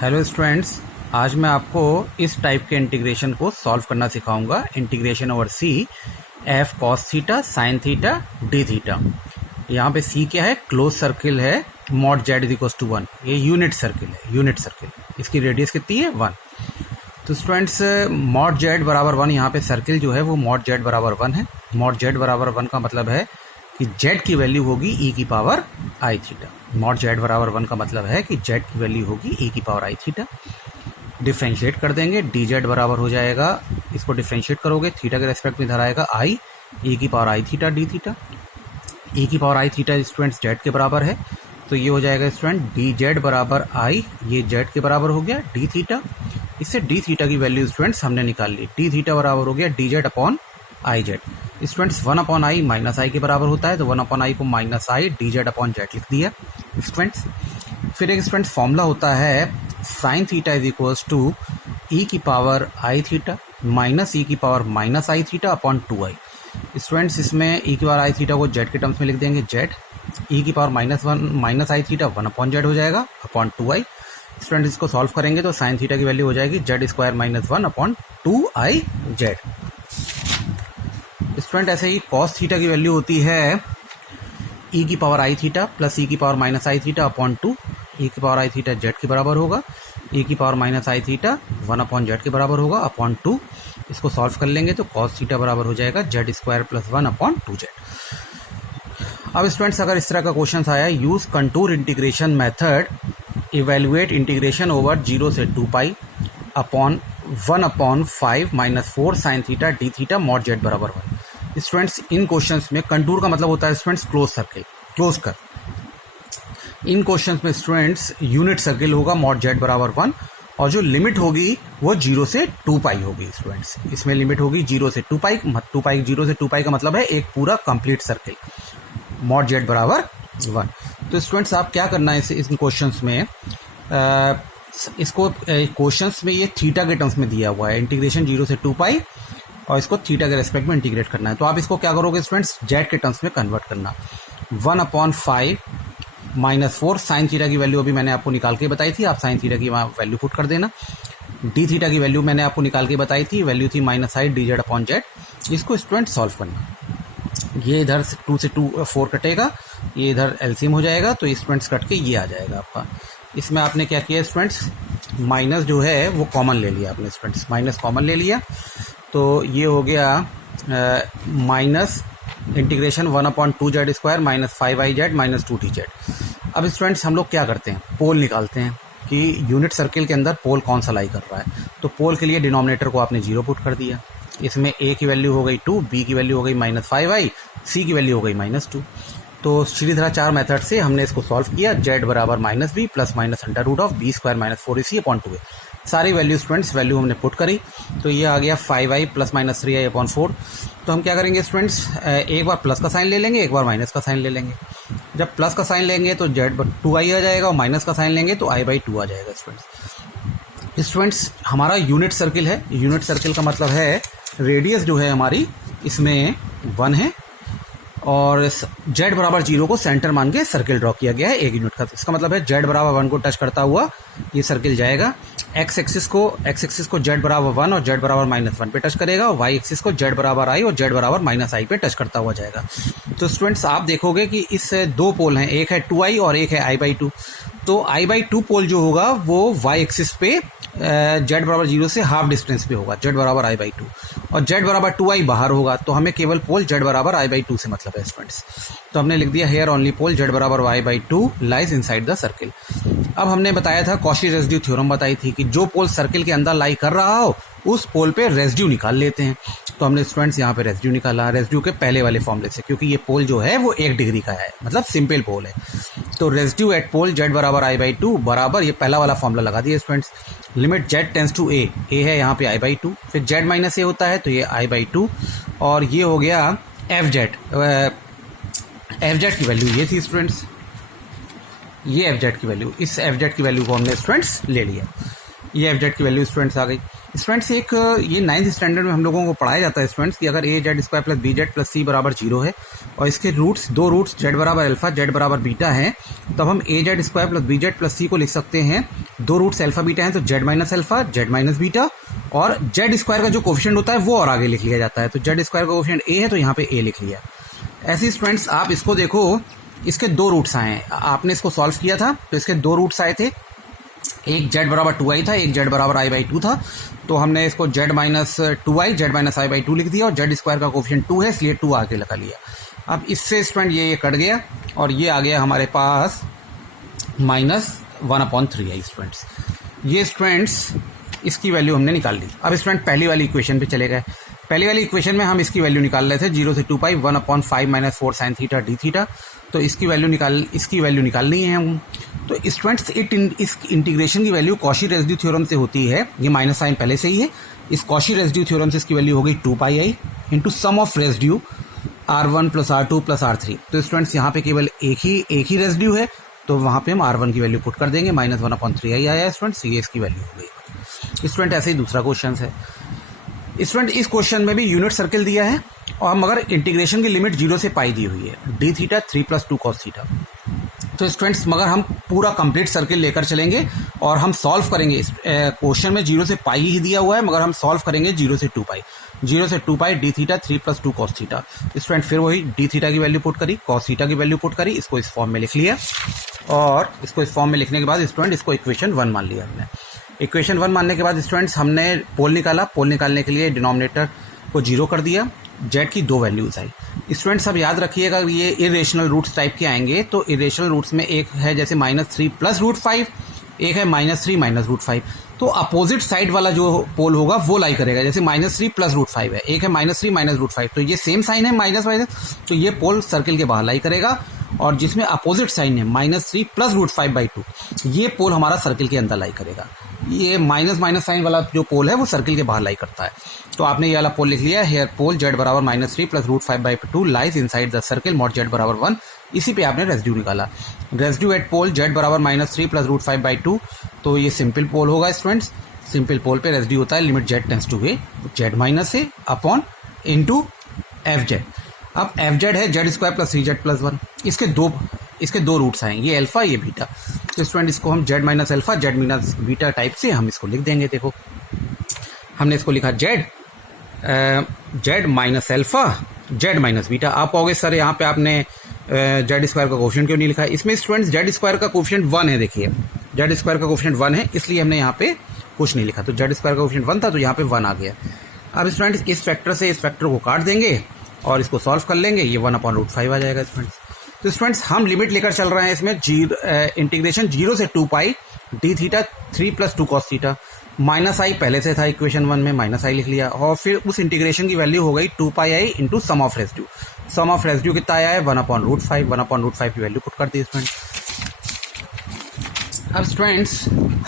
Hello students, आज मैं आपको इस टाइप के इंटीग्रेशन को सॉल्व करना सिखाऊंगा। Integration over C f cos theta sine theta d theta. यहाँ पे सी क्या है? क्लोज सर्किल है, mod z is equal to 1। ये यूनिट सर्किल है, यूनिट सर्किल। इसकी रेडियस कितनी है? 1। तो स्टूडेंट्स, मॉड जेड बराबर 1, यहाँ पे सर्किल जो है वो मॉड जेड बराबर 1 है। मॉड जेड बराबर 1 का मतलब है कि जेड की वैल्यू होगी ई की power i theta. Mod Z बराबर 1 का मतलब है कि जेड की वैल्यू होगी ई की पावर आई थीटा। डिफ्रेंशिएट कर देंगे, डी जेड बराबर हो जाएगा, इसको डिफ्रेंशिएट करोगे थीटा के रेस्पेक्ट में इधर आएगा आई ई की power i theta d theta. ई की power i theta students Z के बराबर है, तो ये हो जाएगा स्टूडेंट डी जेड बराबर आई, ये जेड के बराबर हो गया डी थीटा। इससे डी थीटा की वैल्यू स्टूडेंट्स हमने निकाल ली। डी थीटा बराबर हो गया d z upon i z. Students 1 upon i minus i के बराबर होता है, तो 1 अपॉन आई को minus i d z upon z लिख दिया स्टूडेंट्स। फिर एक स्टूडेंट्स फॉर्मूला होता है sine theta is equals to e की power i theta minus e की पावर माइनस आई थीटा अपॉन 2 आई। स्टूडेंट्स इसमें ई की पावर आई थीटा को जेड के टर्म्स में लिख देंगे, जेड ई की पावर -1 माइनस आई थीटा 1 अपॉन जेड हो जाएगा अपॉन 2 आई। स्टूडेंट इसको सॉल्व करेंगे तो साइन थीटा की वैल्यू हो जाएगी Z square minus 1 upon 2 I Z. Student ऐसे ही कॉस थीटा की वैल्यू होती है ई की पावर आई थीटा प्लस ई की पावर माइनस आई थीटा अपॉन 2। ई की पावर आई थीटा जेड के बराबर होगा, ई की पावर माइनस आई थीटा 1 अपॉन जेड के बराबर होगा अपॉन 2। इसको सॉल्व कर लेंगे तो कॉस थीटा बराबर हो जाएगा Z square plus 1 upon 2 Z. अब स्टूडेंट्स, अगर इस तरह का क्वेश्चन आया, use contour integration method, evaluate integration over 0 से 2 pi upon 1 upon 5 minus 4 sign theta d theta mod Z बराबर 1। स्टूडेंट्स, इन क्वेश्चंस में कंटूर का मतलब होता है स्टूडेंट्स क्लोज सर्किल, क्लोज कर। इन क्वेश्चंस में स्टूडेंट्स यूनिट सर्किल होगा मॉड जेड बराबर 1, और जो लिमिट होगी वो 0 से 2 पाई होगी स्टूडेंट्स। इसमें लिमिट होगी 0 से 2 पाई। 2 पाई 0 से 2 पाई का मतलब है एक पूरा कंप्लीट सर्किल मॉड जेड बराबर 1। तो स्टूडेंट्स, आप क्या करना है इन क्वेश्चंस में, इसको क्वेश्चंस में ये थीटा के टर्म्स में दिया हुआ है, इंटीग्रेशन 0 से 2 पाई, और इसको थीटा के रेस्पेक्ट में इंटीग्रेट करना है। तो आप इसको क्या करोगे स्टूडेंट्स, जेड के टर्म्स में कन्वर्ट करना। 1 अपॉन 5 माइनस 4 साइन थीटा की वैल्यू अभी मैंने आपको निकाल के बताई थी, आप साइन थीटा की वहाँ वैल्यू पुट कर देना। डी थीटा की वैल्यू मैंने आपको निकाल के बताई थी, वैल्यू थी minus i d z upon Z. इसको स्टूडेंट सॉल्व करना। ये इधर 2 से 4 कटेगा, ये इधर एलसीएम हो जाएगा, तो स्टूडेंट्स कट के ये आ जाएगा आपका। इसमें आपने क्या किया स्टूडेंट्स, माइनस जो है वो कॉमन ले लिया आपने स्टूडेंट्स, माइनस कॉमन ले लिया, तो ये हो गया minus integration 1 upon 2 Z square minus 5 I Z minus 2 T Z. अब स्टूडेंट्स, हम लोग क्या करते हैं, पोल निकालते हैं कि यूनिट सर्किल के अंदर पोल कौन सा लाई कर रहा है। तो पोल के लिए डिनोमिनेटर को आपने 0 पुट कर दिया। इसमें ए की वैल्यू हो गई 2, बी की वैल्यू हो गई -5 आई, सी की वैल्यू हो गई -2। तो सीधी तरह 4 मेथड से हमने इसको सॉल्व किया। जेड बराबर -b plus minus under root of b square minus 4ac upon 2a। सारी वैल्यू स्टूडेंट्स वैल्यू हमने पुट करी, तो ये आ गया 5i plus minus 3i upon 4। तो हम क्या करेंगे स्टूडेंट्स, एक बार प्लस का साइन ले लेंगे, एक बार माइनस का साइन ले लेंगे। जब प्लस का साइन लेंगे तो जेड 2i आ जाएगा, और माइनस का साइन लेंगे तो i/2 आ जाएगा स्टूडेंट्स। हमारा यूनिट सर्किल है, यूनिट सर्किल का मतलब है रेडियस जो है हमारी इसमें 1 है, और जेड बराबर 0 को सेंटर मान के सर्किल ड्रॉ किया गया है 1 यूनिट का। इसका मतलब है जेड बराबर 1 को टच करता हुआ ये सर्किल जाएगा। एक्स एक्सिस को जेड बराबर 1 और जेड बराबर -1 पे टच करेगा, और वाई एक्सिस को जेड बराबर आई और जेड बराबर -i पे टच करता हुआ जाएगा। तो स्टूडेंट्स, आप देखोगे कि इस 2 पोल हैं, एक है 2i और एक है i/2। तो i/2 पोल जो होगा वो वाई एक्सिस पे जेड बराबर 0 से हाफ डिस्टेंस पे होगा, जेड बराबर i/2, और जेड बराबर 2i बाहर होगा, तो हमें केवल पोल जेड बराबर i/2 से मतलब है स्टूडेंट्स। तो हमने लिख दिया हेयर ओनली पोल जेड बराबर y/2 lies inside the circle. अब हमने बताया था, कॉशी रेसिड्यू थ्योरम बताई थी कि जो पोल सर्किल के अंदर लाई कर रहा हो उस पोल पे रेसिड्यू निकाल लेते हैं। तो हमने स्टूडेंट्स यहाँ पे रेसिड्यू निकाला, रेसिड्यू के पहले वाले फॉर्मूले से, क्योंकि ये पोल जो है वो 1 डिग्री का है, मतलब सिंपल पोल है। तो रेसिड्यू एट पोल जेड बराबर i/2 बराबर, ये पहला वाला फॉर्मूला लगा दिया students, limit z tends to a है यहाँ पे i/2, फिर जेड माइनस ए होता है तो ये i/2, और ये हो गया एफ जेड की वैल्यू ये थी स्टूडेंट्स, ये एफ जेड की वैल्यू, इस एफ जेड की वैल्यू को हमने स्टूडेंट्स ले लिया। ये एफ जेड की वैल्यू स्टूडेंट्स आ गई। स्टूडेंट्स एक ये 9th स्टैंडर्ड में हम लोगों को पढ़ाया जाता है स्टूडेंट्स कि अगर a z square plus b z plus c बराबर 0 है और इसके रूट्स दो रूट्स जेड बराबर अल्फा जेड बराबर बीटा हैं, तब हम a z square plus b z plus c को लिख सकते हैं, दो रूट्स अल्फा बीटा हैं तो Z minus alpha Z minus beta, और जेड स्क्वायर का जो कोफिशिएंट होता है वो और आगे लिख लिया जाता है। तो जेड स्क्वायर का कोफिशिएंट ए है तो यहाँ पे ए लिख लिया। ऐसे स्टूडेंट्स आप इसको देखो, इसके दो रूट्स आए हैं, आपने इसको सॉल्व किया था तो इसके दो रूट्स आए थे, एक जेड बराबर 2i था, एक जेड बराबर i/2 था, तो हमने इसको Z minus 2i Z minus i/2 लिख दिया और जेड स्क्वायर का कोफिशिएंट 2 है इसलिए 2 आगे लगा लिया। अब इससे स्टूडेंट ये कट गया और ये आ गया हमारे पास -1/3i स्टूडेंट्स। ये स्टूडेंट्स इसकी वैल्यू हमने निकाल ली। अब स्टूडेंट पहली वाली इक्वेशन पे चले गए। पहली वाली इक्वेशन में हम इसकी वैल्यू निकाल रहे थे 0 से 2 पाई 1/5 - 4 sin थीटा डी थीटा, तो इसकी वैल्यू निकालनी है हम। तो स्टूडेंट्स इस इंटीग्रेशन की वैल्यू कॉशी रेसिड्यू थ्योरम से होती है, ये माइनस साइन पहले से ही है, इस कॉशी रेसिड्यू थ्योरम से इसकी वैल्यू हो गई 2πi into sum of residue R1 + R2 + R3। तो स्टूडेंट्स यहाँ पे केवल एक ही रेसिड्यू है तो वहाँ पे हम R1 की वैल्यू पुट कर देंगे, -1/3i आया स्टूडेंट्स, ये इसकी वैल्यू हो गई। स्टूडेंट ऐसे ही दूसरा क्वेश्चन है स्टूडेंट, इस क्वेश्चन में भी यूनिट सर्किल दिया है और मगर इंटीग्रेशन की लिमिट 0 से पाई दी हुई है, डी थीटा 3 + 2 cos थीटा। तो स्टूडेंट्स मगर हम पूरा कंप्लीट सर्किल लेकर चलेंगे और हम सॉल्व करेंगे। क्वेश्चन में 0 से पाई ही दिया हुआ है मगर हम सॉल्व करेंगे 0 से 2 पाई, 0 से 2 pi d theta 3 + 2 cos theta. Student फिर वही डी थीटा की वैल्यू पुट करी, cos थीटा की वैल्यू पुट करी, इसको इस फॉर्म में लिख लिया और इसको इस फॉर्म में लिखने के बाद स्टूडेंट इसको इक्वेशन 1 मान लिया हमने। इक्वेशन 1 मानने के बाद स्टूडेंट्स हमने पोल निकाला, पोल निकालने के लिए डिनोमिनेटर को 0 कर दिया, जेड की दो वैल्यूज आई। स्टूडेंट्स अब याद रखिएगा ये इरेशनल रूट्स टाइप के आएंगे, तो इरेशनल रूट्स में एक है जैसे -3 + √5, एक है -3 - √5, तो अपोजिट साइड वाला जो पोल होगा वो लाई करेगा, जैसे -3 + √5 है, एक है -3 - √5, तो ये सेम साइन है माइनस, तो ये पोल सर्किल के बाहर लाई करेगा, और जिसमें अपोजिट साइन है -3 + √5/2 ये पोल हमारा सर्किल के अंदर लाई करेगा। ये माइनस साइन वाला जो पोल है वो सर्किल के बाहर लाई करता है। तो आपने ये वाला पोल लिख लिया, हेयर पोल जेड बराबर -3 + √5/2 lies inside the circle mod Z बराबर 1। इसी पे आपने रेसिड्यू निकाला, रेसिड्यू एट पोल जेड बराबर -3 + √5/2, तो ये सिंपल पोल होगा स्टूडेंट्स। सिंपल पोल पे रेसिड्यू होता है limit z tends to a z minus a upon into f z. अब एफ जेड है जेड स्क्वायर प्लस 3z + 1, इसके दो रूट्स आएंगे, ये अल्फा ये बीटा। तो स्टूडेंट इसको हम Z minus alpha Z minus beta type से हम इसको लिख देंगे। देखो हमने इसको लिखा Z minus alpha Z minus beta. आप कहोगे सर यहाँ पे आपने जेड स्क्वायर का कोफिशिएंट क्यों नहीं लिखा है? इसमें स्टूडेंट्स जेड स्क्वायर का कोफिशिएंट 1 है, देखिए जेड स्क्वायर का कोफिशिएंट 1 है इसलिए हमने यहाँ पे कुछ नहीं लिखा, तो जेड स्क्वायर का कोफिशिएंट 1 था तो यहाँ पे 1 आ गया। अब स्टूडेंट्स इस फैक्टर से इस फैक्टर को काट देंगे और इसको सॉल्व कर लेंगे, ये 1/√5 आ जाएगा स्टूडेंट्स। तो स्टूडेंट्स हम लिमिट लेकर चल रहे हैं इसमें इंटीग्रेशन 0 से 2 pi d theta 3 + 2 cos theta, -i पहले से था इक्वेशन 1 में, -i लिख लिया और फिर उस इंटीग्रेशन की वैल्यू हो गई 2πi into sum of residue. Sum of residue कितना आया है 1/√5, 1/√5 की वैल्यू पुट कर दी स्टूडेंट्स। अब स्टूडेंट्स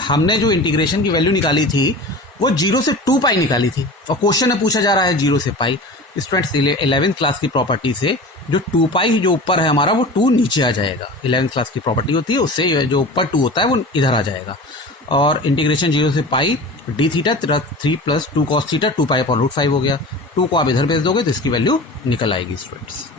हमने जो इंटीग्रेशन की वैल्यू निकाली थी वो 0 से 2 पाई निकाली थी और क्वेश्चन में पूछा जा रहा है 0 से पाई। स्टूडेंट्स 11th क्लास की प्रॉपर्टी से जो 2 पाई जो ऊपर है हमारा वो 2 नीचे आ जाएगा। 11th क्लास की प्रॉपर्टी होती है, उससे जो ऊपर 2 होता है वो इधर आ जाएगा। और इंटीग्रेशन 0 से पाई डी थीटा 3 + 2 cos थीटा 2π/√5 हो गया। 2 को आप इधर भेज दोगे तो इसकी वैल्यू निकल आएगी स्टूडेंट्स।